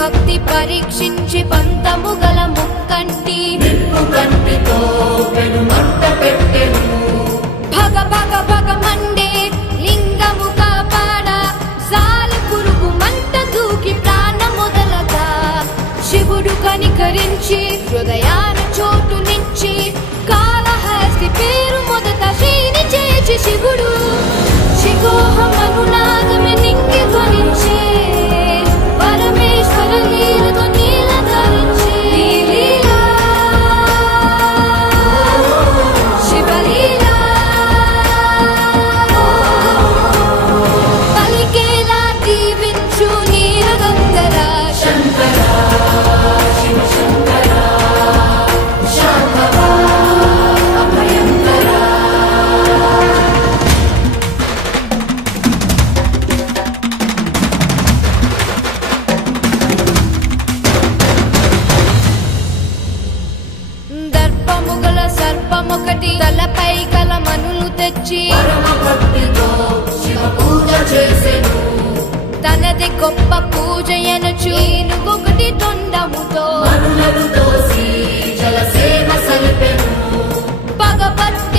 భక్తి పరీక్షించి పంతముగల ముక్కంటి నిప్పు కంటితో పెనుమంట పెట్టెను. భగ భగ భగ మండే లింగము కాపాడ సాల పురుగు మంట దూకి ప్రాణముదలగా శివుడు కనికరించి హృదయాన చోటునిచ్చి కాళహస్తి పేరు మొదట శ్రీని చేర్చి శివుడు శిఖోహమనునాదమే నింగి ధ్వనించే పరమేశ్వర లీలతో నీల ధరించే లీలా శివలీలా పలికేలా దీవించు నీలగంధరా శంకరా శివ శంకరా శాంభవా అభయంకరా. దర్పముగల సర్పమొకటి తలపై కలమనులు తెచ్చి పరమ భక్తితో శివ పూజ చేసెను. తనది గొప్ప పూజయనుచు ఏనుగొకటి తొండముతో మనులను తోసి జలసేన సలిపెను. పగపట్టు